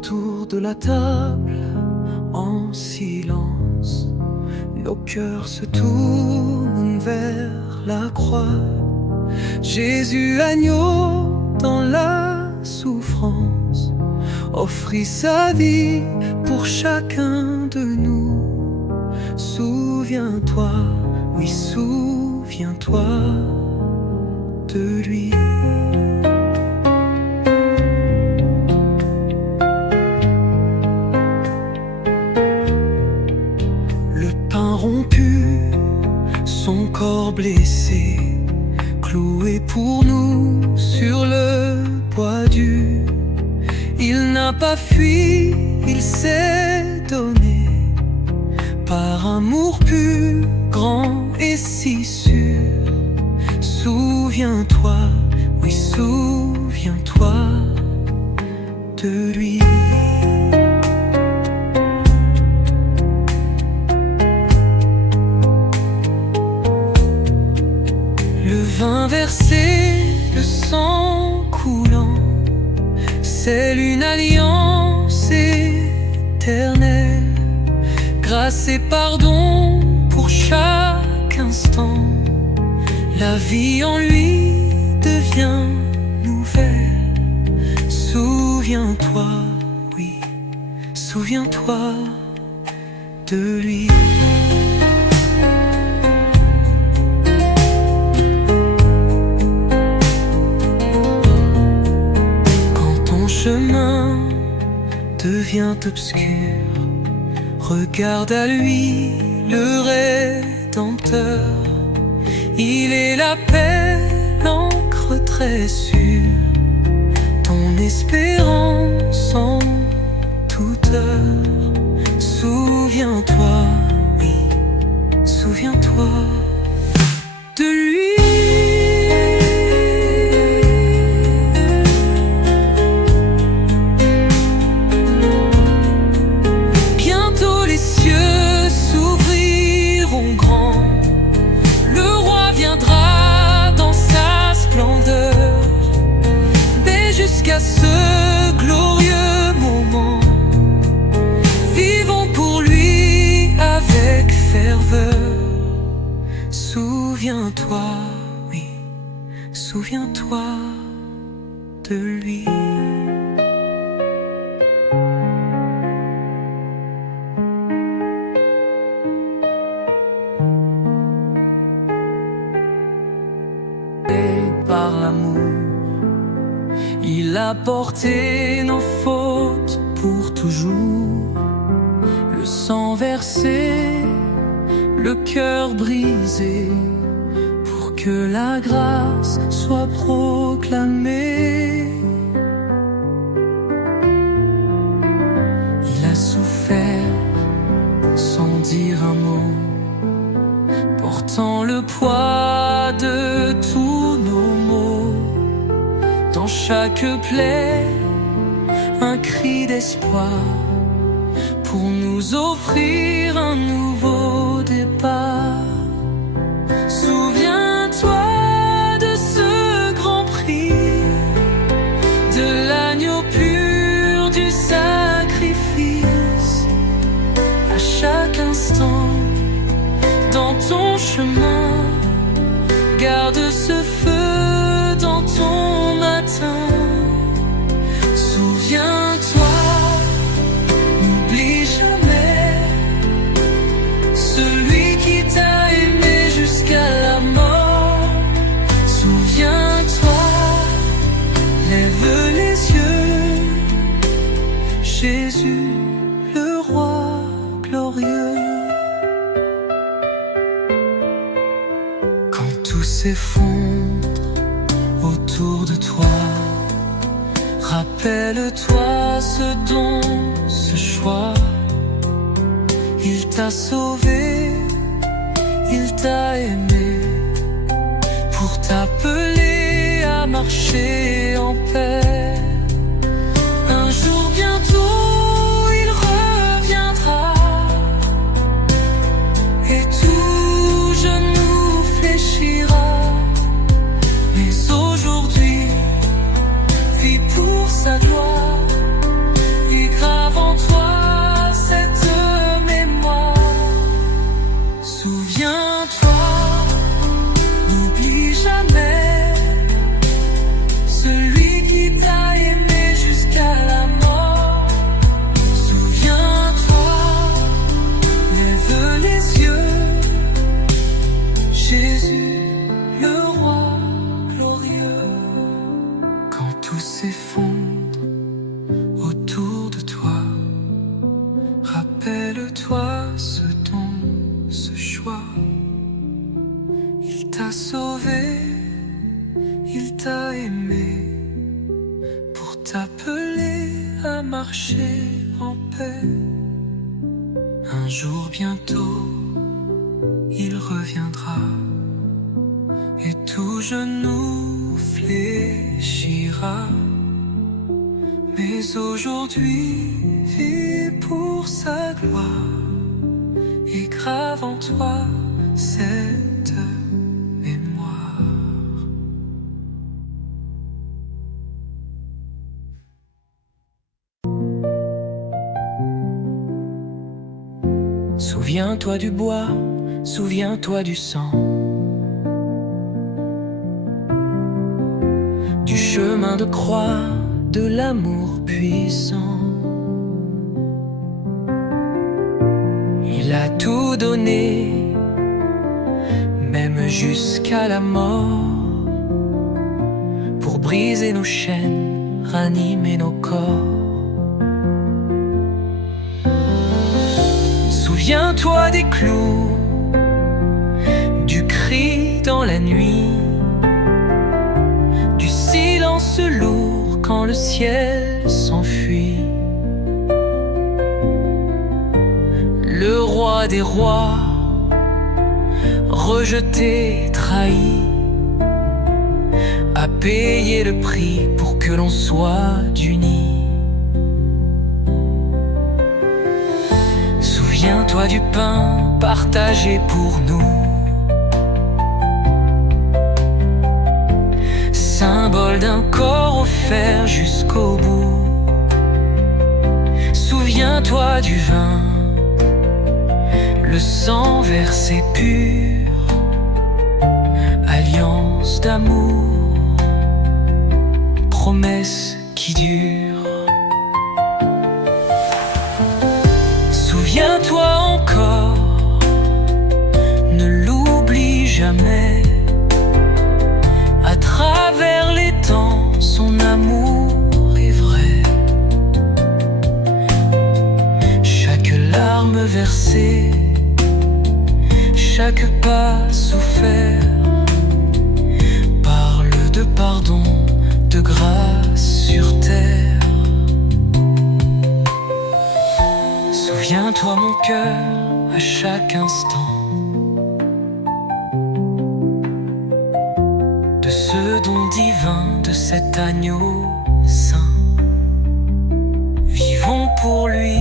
autour de la table, en silence, nos cœurs se tournent vers la croix. Jésus, agneau dans la souffrance, offrit sa vie pour chacun de nous. Souviens-toi, oui, souviens-toi de lui. Le pain rompu, son corps blessé, cloué pour nous sur le bois dur. Il n'a pas fui, il s'est donné par amour pur, grand et si sûr. Souviens-toi, oui, souviens-toi de lui. Le vin versé, le sang coulant, c'est une alliance éternelle. Grâce et pardon pour chaque instant. La vie en lui devient nouvelle. Souviens-toi, oui, souviens-toi de lui. Quand ton chemin devient obscur, regarde à lui, le Rédempteur. Il est la paix, l'encre très sûre, ton espérance en toute heure. Souviens-toi, oui, souviens-toi de lui. Jusqu'à ce glorieux moment, vivons pour lui avec ferveur. Souviens-toi, oui, souviens-toi de lui. Et par l'amour, il a porté nos fautes pour toujours. Le sang versé, le cœur brisé, pour que la grâce soit proclamée. Il a souffert sans dire un mot, portant le poids de tous nos maux. Dans chaque plaie, un cri d'espoir, pour nous offrir un nouveau départ. Souviens-toi de ce grand prix, de l'agneau pur du sacrifice. À chaque instant, dans ton chemin, garde ce feu dans ton matin. Souviens-toi, n'oublie jamais celui qui t'a aimé jusqu'à la mort. Souviens-toi, lève les yeux, Jésus, le roi glorieux. Quand tout s'effondre autour de toi, rappelle-toi ce don, ce choix. Il t'a sauvé, il t'a aimé, pour t'appeler à marcher en paix. Un jour bientôt il reviendra, et tout genou fléchira. Mais aujourd'hui, vis pour sa gloire, et Souviens-toi, n'oublie jamais celui qui t'a aimé jusqu'à la mort. Souviens-toi, lève les yeux, Jésus, le roi glorieux. Quand tout s'effondre autour de toi, rappelle-toi ce don, ce choix. Il t'a sauvé, il t'a aimé, pour t'appeler à marcher en paix. Un jour bientôt, il reviendra, et tout genou fléchira. Mais aujourd'hui, vis pour sa gloire, et grave en toi cette mémoire. Souviens-toi du bois, souviens-toi du sang, du chemin de croix, de l'amour puissant. Il a tout donné, même jusqu'à la mort, pour briser nos chaînes, ranimer nos corps. Souviens-toi des clous, du cri dans la nuit, du silence lourd quand le ciel s'enfuit. Le roi des rois, rejeté, trahi, a payé le prix pour que l'on soit unis. Souviens-toi du pain partagé pour nous, symbole d'un corps offert jusqu'au bout. Souviens-toi du vin, le sang versé pur, alliance d'amour, promesse qui dure. Souviens-toi encore, ne l'oublie jamais. À travers les temps, son amour est vrai. Chaque larme versée, chaque pas souffert, parle de pardon, de grâce sur terre. Souviens-toi mon cœur à chaque instant de ce don divin, de cet agneau saint. Vivons pour lui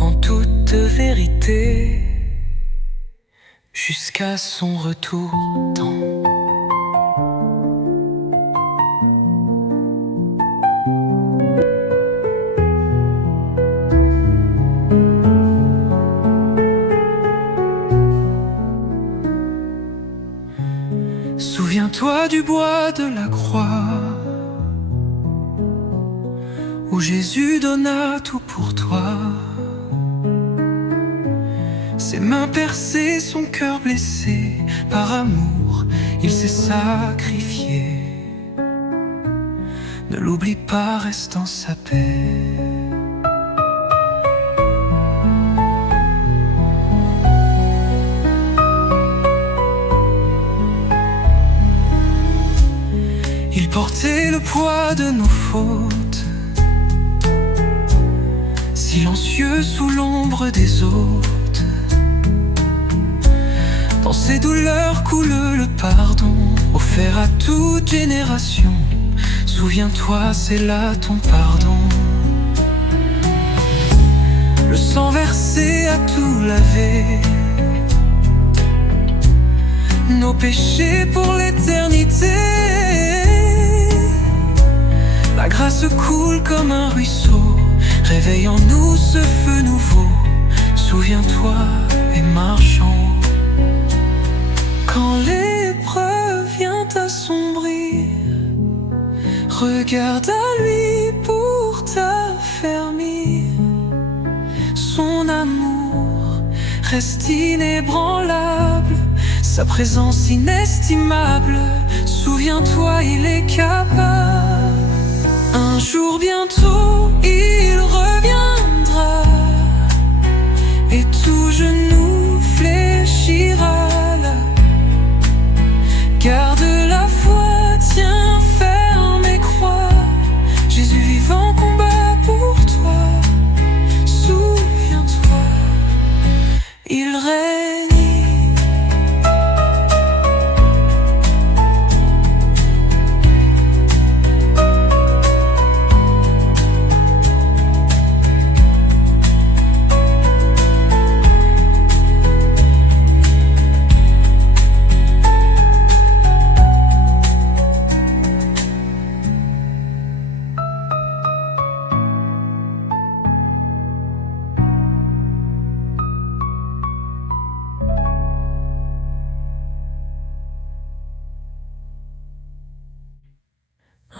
en toute vérité, jusqu'à son retour dans. Souviens-toi du bois de la croix, où Jésus donna tout pour toi. Ses mains percées, son cœur blessé, par amour, il s'est sacrifié. Ne l'oublie pas, reste en sa paix. Il portait le poids de nos fautes, silencieux sous l'ombre des hôtes. Dans ses douleurs coule le pardon, offert à toute génération. Souviens-toi, c'est là ton pardon. Le sang versé a tout lavé, nos péchés pour l'éternité. La grâce coule comme un ruisseau, réveille en nous ce feu nouveau. Souviens-toi Regarde à lui pour t'affermir. Son amour reste inébranlable, sa présence inestimable. Souviens-toi, il est capable. Un jour bientôt, il reviendra et tout genou fléchira là. Garde la foi, tiens ferme et crois. Jésus vivant combat pour toi. Souviens-toi, il règne.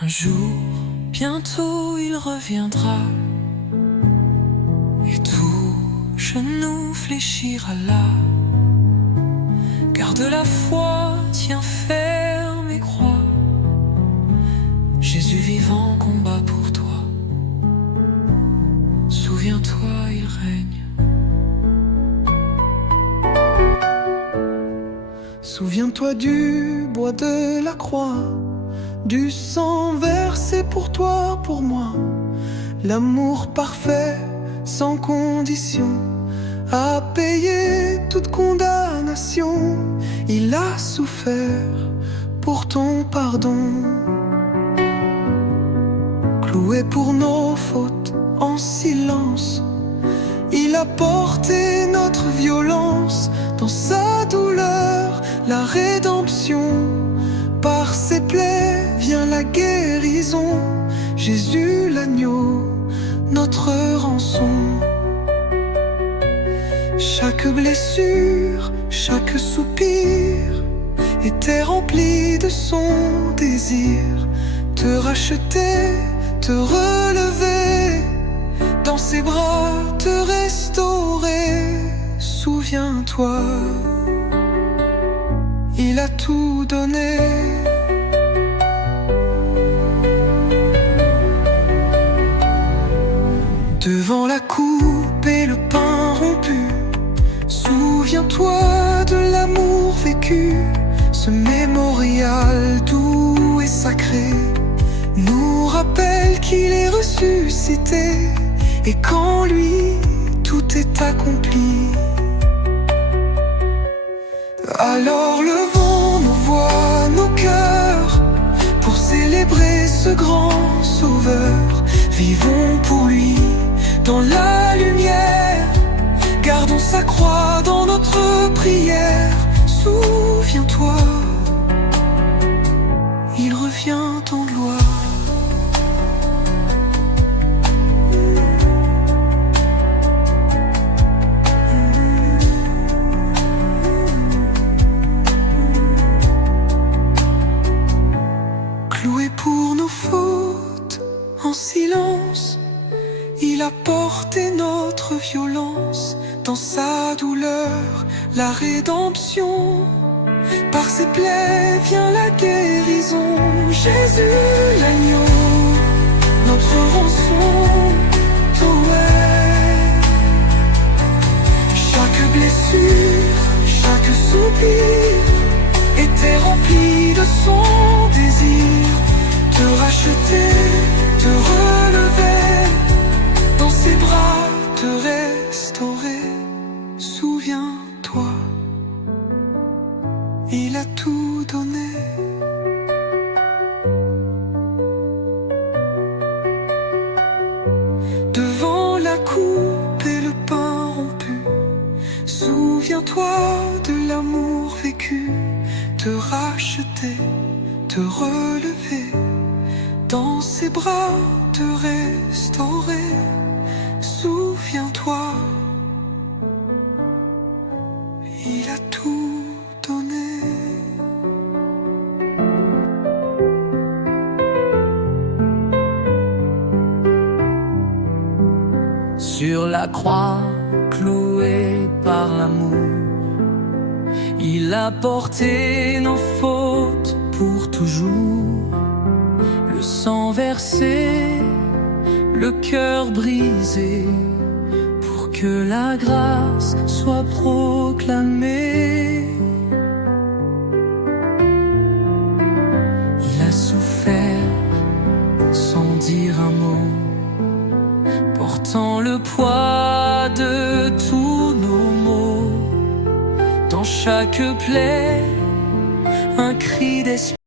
Un jour, bientôt il reviendra et tout genou fléchira là. Garde la foi, tiens ferme et crois. Jésus vivant combat pour toi. Souviens-toi, il règne. Souviens-toi du bois de la croix, du sang versé pour toi, pour moi. L'amour parfait, sans condition, a payé toute condamnation. Il a souffert pour ton pardon. Cloué pour nos fautes en silence, il a porté notre violence. Dans sa douleur, la rédemption. Par ses plaies vient la guérison. Jésus l'agneau, notre rançon. Chaque blessure, chaque soupir était rempli de son désir. Te racheter, te relever, dans ses bras te restaurer. Souviens-toi, il a tout donné. Devant la coupe et le pain rompu, souviens-toi de l'amour vécu. Ce mémorial doux et sacré nous rappelle qu'il est ressuscité, et qu'en lui tout est accompli. Alors levons nos voix, nos cœurs, pour célébrer ce grand sauveur. Vivons pour lui dans la lumière, gardons sa croix dans notre prière. Souviens-toi, il revient en gloire. Cloué pour nos fautes en silence, il a porté notre violence. Dans sa douleur, la rédemption. Par ses plaies vient la guérison. Jésus l'agneau, notre rançon. Oh ouais. Chaque blessure, chaque soupir était rempli de son désir. Te racheter, te relever, dans ses bras te restaurer. Souviens-toi, il a tout donné. Devant la coupe et le pain rompu, souviens-toi de l'amour vécu. Te racheter, te relever, dans ses bras te restaurer. Souviens-toi, il a tout donné. la croix clouée par l'amour. Il a porté nos fautes pour toujours, le sang versé, le cœur brisé, pour que la grâce soit proclamée. Il a souffert sans dire un mot, portant le poids de tous nos maux. Dans chaque plaie, un cri d'espoir.